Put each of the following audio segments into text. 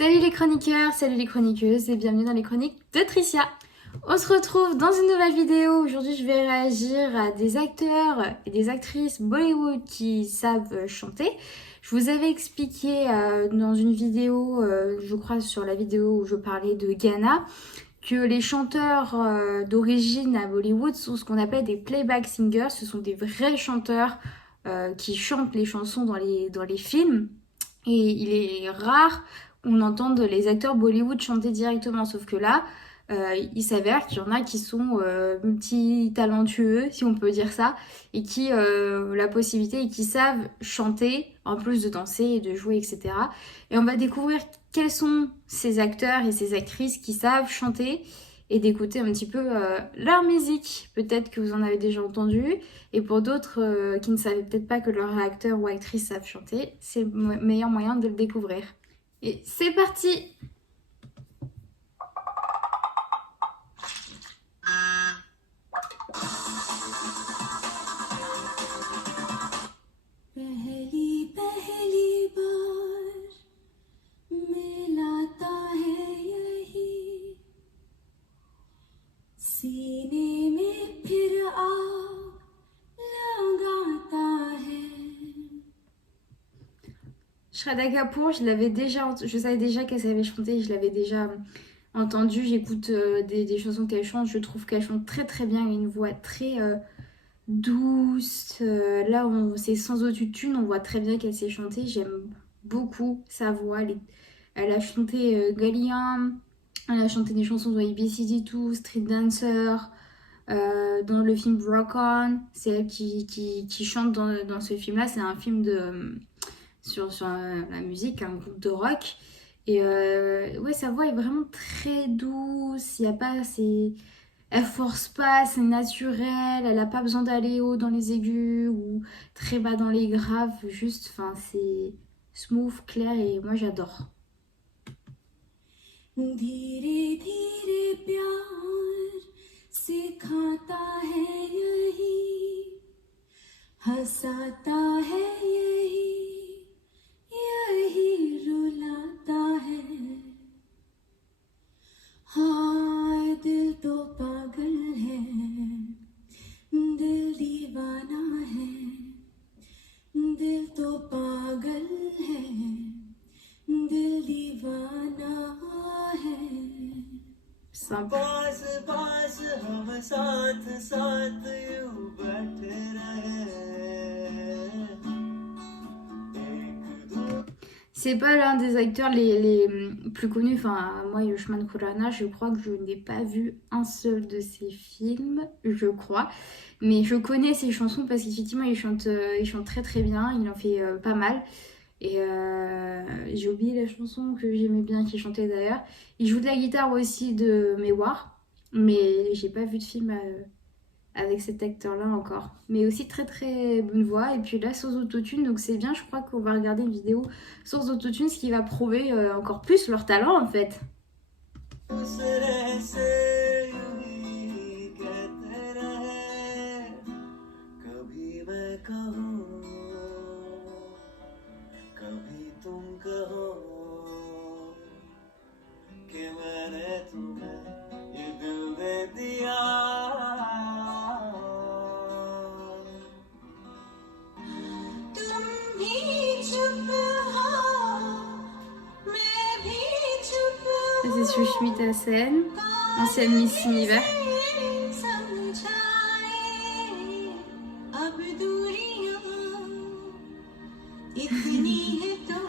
Salut les chroniqueurs, salut les chroniqueuses et bienvenue dans les chroniques de Tricia. On se retrouve dans une nouvelle vidéo. Aujourd'hui, je vais réagir à des acteurs et des actrices Bollywood qui savent chanter. Je vous avais expliqué dans une vidéo, je crois sur la vidéo où je parlais de Ghana, que les chanteurs d'origine à Bollywood sont ce qu'on appelle des playback singers. Ce sont des vrais chanteurs qui chantent les chansons dans les films. Et il est rare qu'on entende les acteurs Bollywood chanter directement, sauf que là, il s'avère qu'il y en a qui sont multi-talentueux, si on peut dire ça, et qui ont la possibilité et qui savent chanter, en plus de danser et de jouer, etc. Et on va découvrir quels sont ces acteurs et ces actrices qui savent chanter et d'écouter un petit peu leur musique. Peut-être que vous en avez déjà entendu, et pour d'autres qui ne savaient peut-être pas que leur acteur ou actrice savent chanter, c'est le meilleur moyen de le découvrir. Et c'est parti! पहली पहली बार मिलाता है यही सीने में फिर आग लगाता है. Shraddha Kapoor, je savais déjà qu'elle savait chanter, je l'avais déjà entendue. J'écoute des chansons qu'elle chante, je trouve qu'elle chante très très bien, elle a une voix très douce. Là, c'est sans autotune, on voit très bien qu'elle sait chanter. J'aime beaucoup sa voix. Elle a chanté Galiam, elle a chanté des chansons de ABCD2, Street Dancer, dans le film Rock On. C'est elle qui chante dans ce film-là. C'est un film sur la musique, un groupe de rock. Et ouais, sa voix est vraiment très douce. Il y a pas, elle force pas, c'est naturel. Elle a pas besoin d'aller haut dans les aigus ou très bas dans les graves. Juste, enfin, c'est smooth, clair et moi j'adore. धीरे धीरे प्यार सिखाता है यही हंसाता है यही रुलाता है. हाँ दिल तो पागल है दिल दीवाना है दिल तो पागल है दिल दीवाना है. Simple. पास पास हम साथ साथ यूं बैठे रहे C'est pas l'un des acteurs les plus connus. Enfin, moi, Yushman Khurrana, je crois que je n'ai pas vu un seul de ses films, je crois. Mais je connais ses chansons parce qu'effectivement, il chante très très bien. Il en fait pas mal. Et j'ai oublié la chanson que j'aimais bien qu'il chantait d'ailleurs. Il joue de la guitare aussi de Mewar. Mais j'ai pas vu de film avec cet acteur-là encore. Mais aussi très très bonne voix. Et puis là, sans autotune, donc c'est bien. Je crois qu'on va regarder une vidéo sans autotune, ce qui va prouver encore plus leur talent en fait. दूसरे से यूं ही कहते रहे कभी मैं कहूँ कभी तुम कहो कि मैंने तुम्हें ये दिल दे दिया. तुम भी चुप हो मैं भी चुप Ça, c'est Sushmita Sen, ancienne Miss Univers. समझाए अब दूरियां इतनी है तो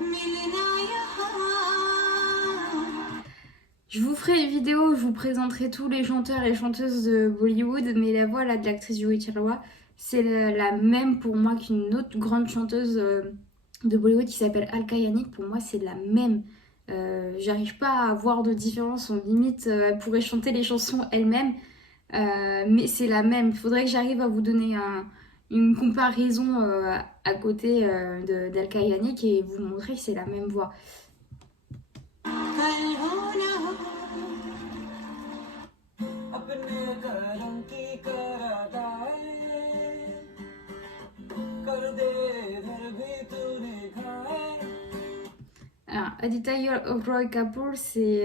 मिलना यहाँ. Je vous ferai une vidéo où je vous présenterai tous les chanteurs et chanteuses de Bollywood, mais la voix là, de l'actrice Juhi Chawla, c'est la même pour moi qu'une autre grande chanteuse de Bollywood qui s'appelle Alka Yagnik. Pour moi, c'est la même. J'arrive pas à voir de différence. En limite, elle pourrait chanter les chansons elle-même, mais c'est la même. Il faudrait que j'arrive à vous donner une comparaison à côté d'Alka Yagnik et vous montrer que c'est la même voix. कल हो ना हो अपने करम की कर अदाए कर दे इधर भी तूने खाए Aditya Roy Kapoor, c'est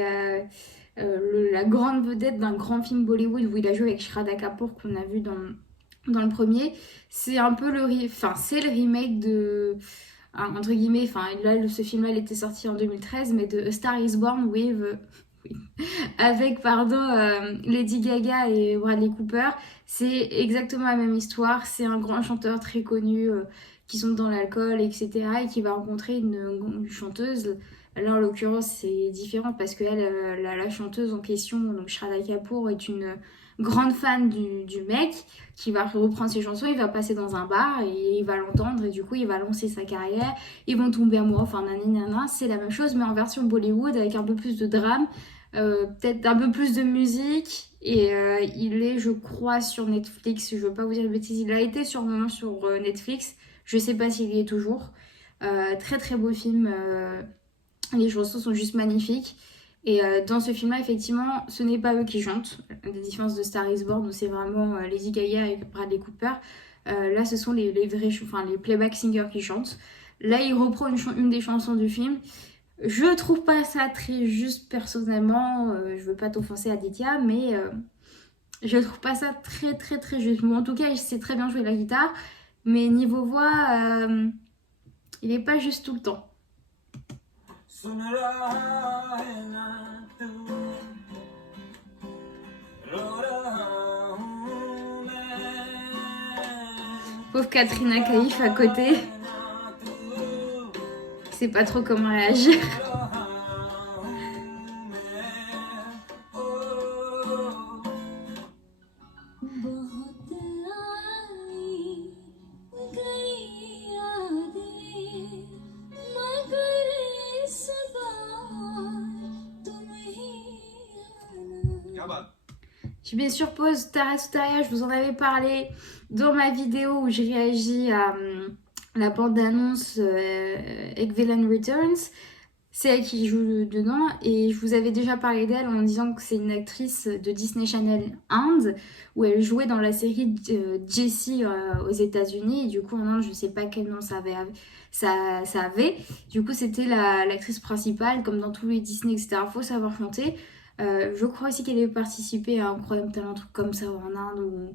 la grande vedette d'un grand film Bollywood où il a joué avec Shraddha Kapoor qu'on a vu dans le premier. C'est un peu c'est le remake de entre guillemets, enfin là ce film-là il était sorti en 2013, mais de A Star Is Born with avec Lady Gaga et Bradley Cooper. C'est exactement la même histoire. C'est un grand chanteur très connu qui sont dans l'alcool, etc. et qui va rencontrer une chanteuse. Là, en l'occurrence, c'est différent parce que la chanteuse en question, donc Shraddha Kapoor, est une grande fan du mec qui va reprendre ses chansons. Il va passer dans un bar et il va l'entendre et du coup, il va lancer sa carrière. Ils vont tomber amoureux, enfin, nanana. C'est la même chose, mais en version Bollywood avec un peu plus de drame. Peut-être un peu plus de musique et il est je crois sur Netflix, je veux pas vous dire de bêtises, il a été sur un moment sur Netflix, je sais pas s'il y est toujours. Très très beau film, les chansons sont juste magnifiques et dans ce film là effectivement ce n'est pas eux qui chantent, à la différence de Star Is Born où c'est vraiment Lady Gaga et Bradley Cooper. Là ce sont les vrais, enfin les playback singers qui chantent. Là il reprend une des chansons du film. Je trouve pas ça très juste personnellement, je veux pas t'offenser Aditya, mais je trouve pas ça très très très juste. Bon, en tout cas, il sait très bien jouer la guitare, mais niveau voix, il est pas juste tout le temps. सुन रहा है ना तू रो रहा हूँ मैं Pauvre Katrina Kaif à côté, ना तू qui sait pas trop comment réagir. रहा हूँ मैं ओ बहुत आई गई यादें मगर इस बार तुम ही आना क्या बात J'ai bien sûr pause Tara Sutaria, je vous en avais parlé dans ma vidéo où j'ai réagi à la bande-annonce Ekvelan Returns. C'est elle qui joue dedans et je vous avais déjà parlé d'elle en disant que c'est une actrice de Disney Channel Inde où elle jouait dans la série Jessie aux États-Unis et du coup non, je sais pas quel nom ça avait. Du coup c'était l'actrice principale comme dans tous les Disney etc. Faut savoir chanter. Je crois aussi qu'elle avait participé à Incroyable Talent, un truc comme ça en Inde ou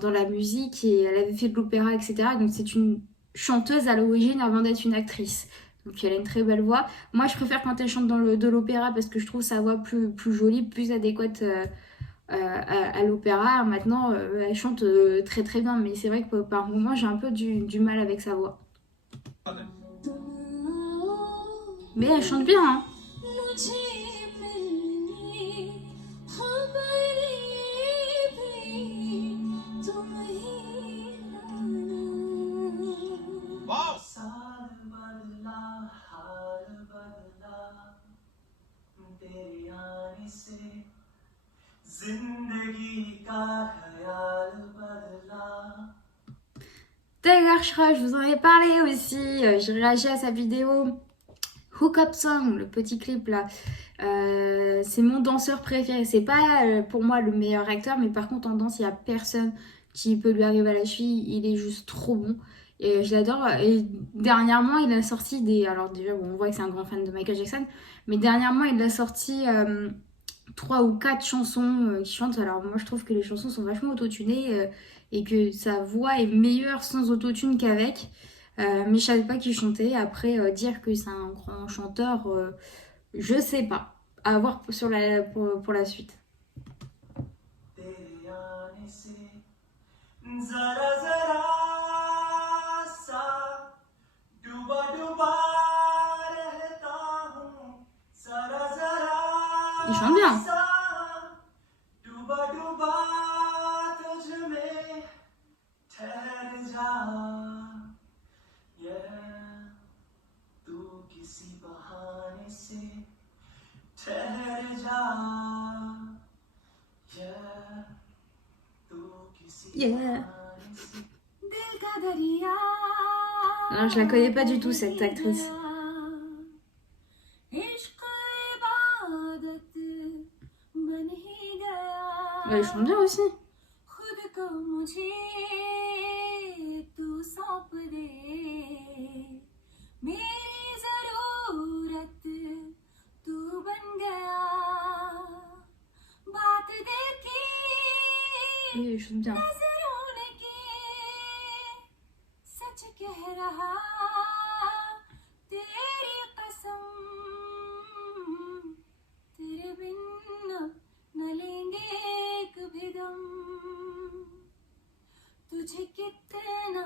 dans la musique et elle avait fait de l'opéra etc. Donc c'est une chanteuse à l'origine avant d'être une actrice. Donc elle a une très belle voix. Moi je préfère quand elle chante de l'opéra parce que je trouve sa voix plus jolie, plus adéquate à l'opéra. Maintenant elle chante très très bien mais c'est vrai que par moments j'ai un peu du mal avec sa voix. Mais elle chante bien hein. मुझे मिलने खबर ये भी तुम ही लाना साल बदला हाल बदला तेरे आने से जिंदगी का ख्याल बदला Taylor Shroff, je vous en ai parlé aussi, j'ai réagi à sa vidéo Hook Up Song, le petit clip là. C'est mon danseur préféré. C'est pas pour moi le meilleur acteur, mais par contre en danse, il n'y a personne qui peut lui arriver à la cheville. Il est juste trop bon. Et je l'adore. Et dernièrement, il a sorti des. Alors, déjà, bon, on voit que c'est un grand fan de Michael Jackson, mais dernièrement, il a sorti 3 ou 4 chansons qu'il chante. Alors, moi, je trouve que les chansons sont vachement autotunées et que sa voix est meilleure sans autotune qu'avec. Mais je savais pas qu'il chantait. Après, dire que c'est un grand chanteur, je sais pas. À voir pour la suite. तेरे आने से जरा जरा सा डूबा डूबा रहता हूँ जरा जरा Il chante bien. सा डूबा डूबा तुझ में ठहर जा तू किसी बहाने से ठहर जा तू किसी Yeah. बहाने से दिल का दरिया Alors, je la connais pas du tout, cette actrice. इश्क इबादत बन ही गया Elle chante bien aussi. खुद को मुझे तू सौंप दे मेरी जरूरत chante bien. नजरों ने की सच कह रहा तेरी कसम तेरे बिन न लेंगे एक भी दम तुझे कितना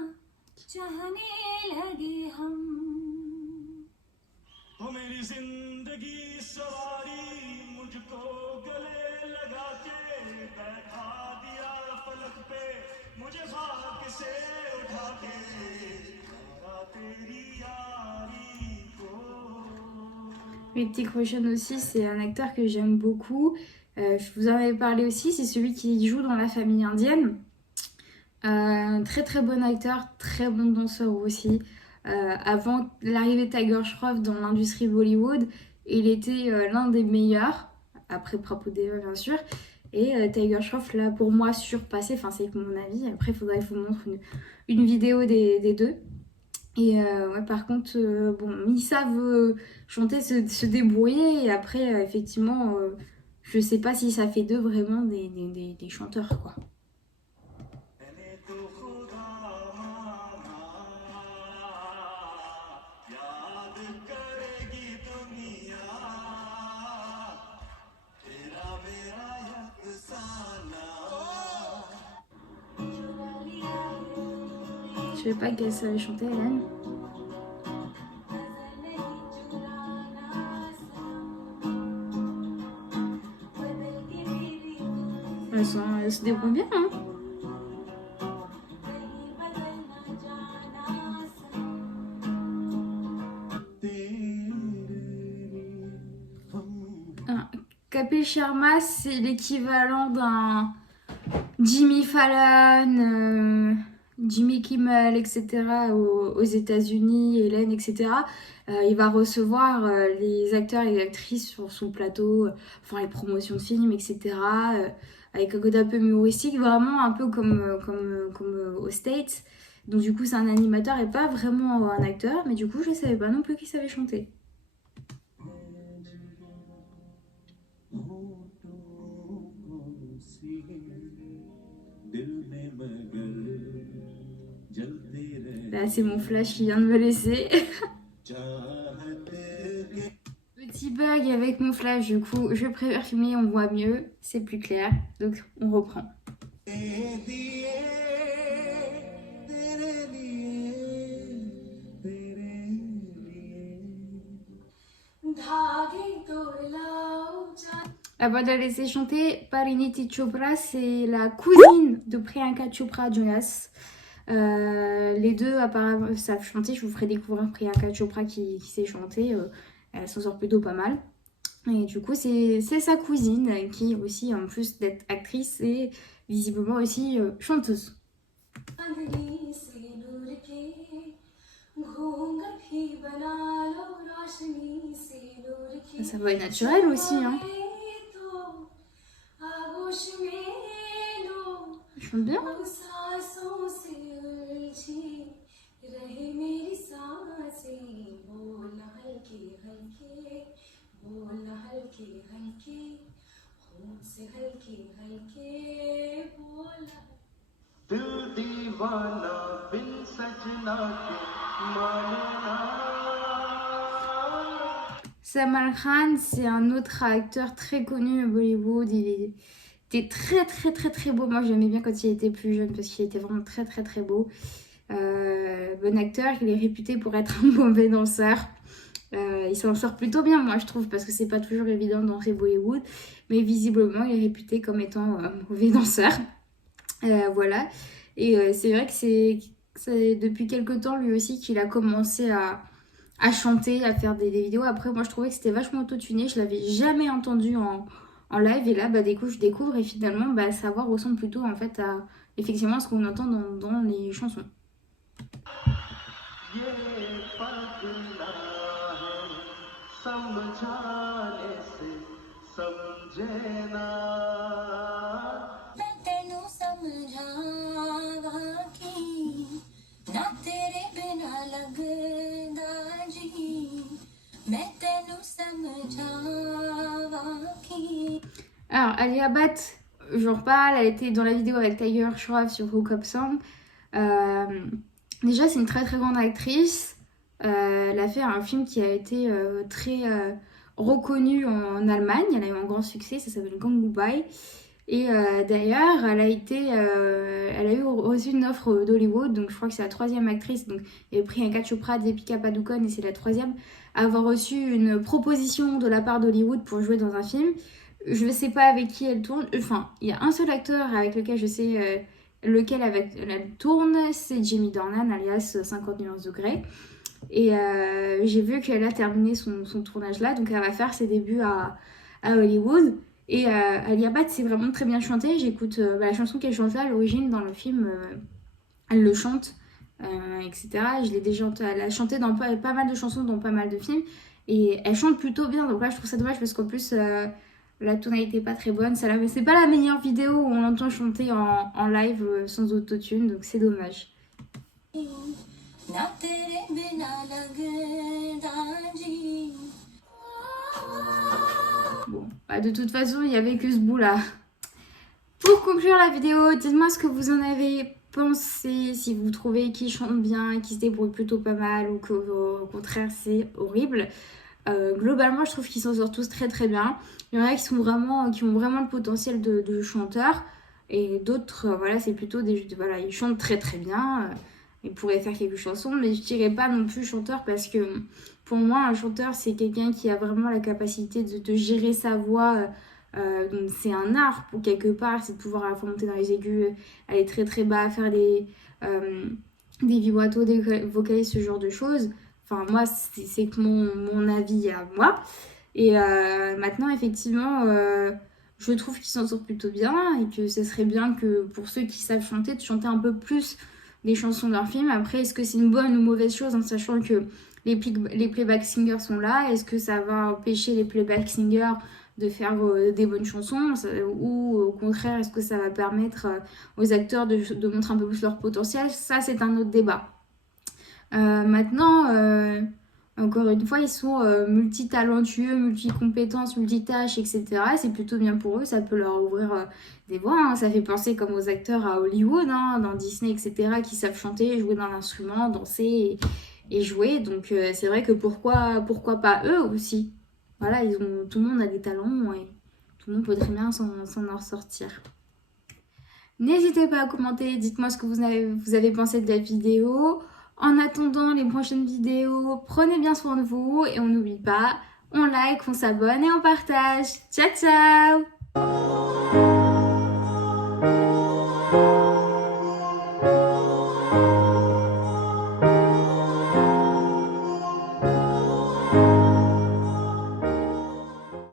चाहने लगे हम हो मेरी जिंदगी सवारी मुझको गले लगा के बैठा दिया फलक पे मुझे खाक से उठा के लगा तेरी यारी को Hrithik Roshan aussi, c'est un acteur que j'aime beaucoup. Je vous en avais parlé aussi, c'est celui qui joue dans La Famille indienne. Très très bon acteur, très bon danseur aussi. Avant l'arrivée de Tiger Shroff dans l'industrie Bollywood, il était l'un des meilleurs, après Prabhudeva bien sûr. Et Tiger Shroff là pour moi surpassé, enfin c'est mon avis, après il faudrait que je vous montre une vidéo des deux. Et ouais, par contre, bon, ils savent chanter, se débrouiller. Et après, effectivement, je sais pas si ça fait d'eux vraiment des chanteurs, quoi. मैंने तो खुदा माना याद करेगी दुनिया तेरा मेरा अफसाना Je savais pas qu'elle savait chanter, Hélène. Elle se débrouille bien, hein. Kapil Sharma, c'est l'équivalent d'un Jimmy Fallon, Jimmy Kimmel, etc. aux États-Unis, Hélène, etc. Il va recevoir les acteurs et les actrices sur son plateau, faire les promotions de films, etc. Avec un côté un peu humoristique, vraiment un peu comme aux States. Donc du coup, c'est un animateur et pas vraiment un acteur, mais du coup, je savais pas non plus qu'il savait chanter. Là, c'est mon flash qui vient de me laisser. Petit bug avec mon flash, du coup, je préfère filmer, on voit mieux, c'est plus clair. Donc, on reprend. Avant de la laisser chanter, Pariniti Chopra, c'est la cousine de Priyanka Chopra Jonas. Les deux apparemment savent chanter. Je vous ferai découvrir Priyanka Chopra qui sait chanter. Elle s'en sort plutôt pas mal. Et du coup, c'est sa cousine qui aussi, en plus d'être actrice, est visiblement aussi chanteuse. Ça va être naturel aussi, hein. Je chante bien. दिल दीवाना बिन सजना के मानना Salman Khan, c'est un autre acteur très connu à Bollywood. Il était très très très très beau. Moi j'aimais bien quand il était plus jeune parce qu'il était vraiment très très très beau. Bon acteur, il est réputé pour être un mauvais danseur. Il s'en sort plutôt bien moi je trouve parce que c'est pas toujours évident de danser Bollywood. Mais visiblement il est réputé comme étant un mauvais danseur. Voilà. Et c'est vrai que c'est depuis quelques temps lui aussi qu'il a commencé à chanter, à faire des vidéos. Après, moi, je trouvais que c'était vachement auto-tuné. Je l'avais jamais entendu en live. Et là, bah, du coup, je découvre. Et finalement, bah, sa voix ressemble plutôt, en fait, à effectivement ce qu'on entend dans les chansons. Alors, Alia Bhatt, je reparle, elle était dans la vidéo avec Tiger Shroff sur Hook Up Song. Déjà, c'est une très très grande actrice. Elle a fait un film qui a été très reconnu en Allemagne. Elle a eu un grand succès, ça s'appelle Gangbang. Et d'ailleurs, elle a eu reçu une offre d'Hollywood, donc je crois que c'est la 3e actrice. Donc, il avait pris un Priyanka Chopra, Deepika Padukone, et c'est la 3e à avoir reçu une proposition de la part d'Hollywood pour jouer dans un film. Je ne sais pas avec qui elle tourne. Enfin, il y a un seul acteur avec lequel je sais lequel elle tourne, c'est Jamie Dornan, alias 50 nuances degrés. Et j'ai vu qu'elle a terminé son tournage là, donc elle va faire ses débuts à Hollywood. Et Alia Bhatt, c'est vraiment très bien chanté. J'écoute la chanson qu'elle chantait à l'origine dans le film, elle le chante, etc. Elle a chanté dans pas mal de chansons, dans pas mal de films. Et elle chante plutôt bien, donc là je trouve ça dommage parce qu'en plus la tonalité est pas très bonne. Mais c'est pas la meilleure vidéo où on l'entend chanter en live sans autotune, donc c'est dommage. Bon, bah de toute façon, il n'y avait que ce bout là. Pour conclure la vidéo, dites-moi ce que vous en avez pensé, si vous trouvez qu'ils chantent bien, qu'ils se débrouillent plutôt pas mal ou qu'au contraire c'est horrible. Globalement, je trouve qu'ils s'en sortent tous très très bien. Il y en a qui ont vraiment le potentiel de chanteurs et d'autres, voilà, c'est plutôt voilà, ils chantent très très bien. Ils pourraient faire quelques chansons, mais je dirais pas non plus chanteur parce que pour moi, un chanteur, c'est quelqu'un qui a vraiment la capacité de gérer sa voix. Donc c'est un art pour quelque part, c'est de pouvoir la faire monter dans les aigus, aller très très bas, faire des vibratos, des vocalises, ce genre de choses. Enfin, moi, c'est que mon avis à moi. Et maintenant, effectivement, je trouve qu'ils s'en sortent plutôt bien et que ce serait bien que pour ceux qui savent chanter, de chanter un peu plus des chansons de leur film. Après, est-ce que c'est une bonne ou mauvaise chose en sachant que les playback singers sont là? Est-ce que ça va empêcher les playback singers de faire des bonnes chansons? Ou au contraire, est-ce que ça va permettre aux acteurs de montrer un peu plus leur potentiel? Ça, c'est un autre débat. Maintenant, encore une fois, ils sont multitalentueux, multicompétences, multitâches, etc. C'est plutôt bien pour eux, ça peut leur ouvrir des voies. Hein. Ça fait penser comme aux acteurs à Hollywood, hein, dans Disney, etc., qui savent chanter, jouer d'un instrument, danser et jouer. Donc c'est vrai que pourquoi pas eux aussi. Voilà, tout le monde a des talents et tout le monde peut très bien s'en en ressortir. N'hésitez pas à commenter, dites-moi ce que vous avez pensé de la vidéo. En attendant les prochaines vidéos, prenez bien soin de vous et on n'oublie pas, on like, on s'abonne et on partage. Ciao ciao!